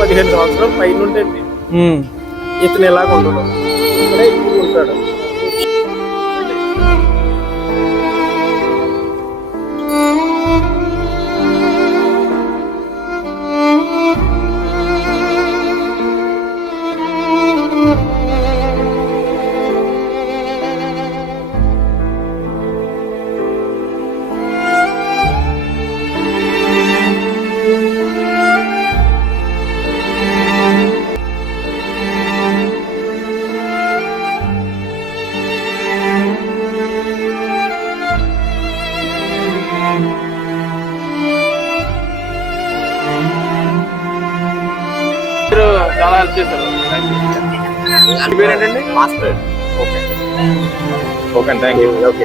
15 సంవత్సరాలు పైన ఉంటుంది. ఇతను ఇలాగ ఉండడు, ఇక్కడే ఎక్కువ ఉంటాడు. చాలా హెల్ప్ చేశారు. పేరేంటండి? Master. Okay okay, thank you. Okay.